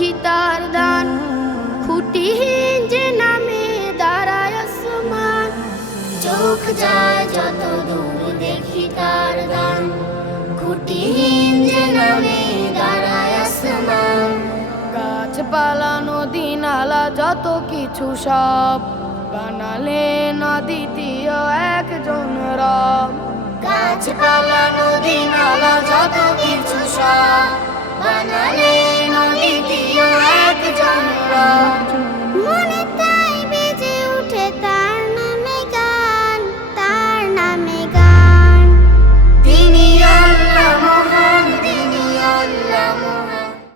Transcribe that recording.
দেখি তার দান, খুঁটিহীন যে নামে দাঁড়ায় আসমান। চোখ যায় যত দূর দেখি তার দান, খুঁটিহীন যে নামে দাঁড়ায় আসমান। গাছপালা নদী নালা যত কিছু সব বানালেন অদ্বিতীয় একজন রব। গাছপালা নদী নালা যত কিছু সব বানালেন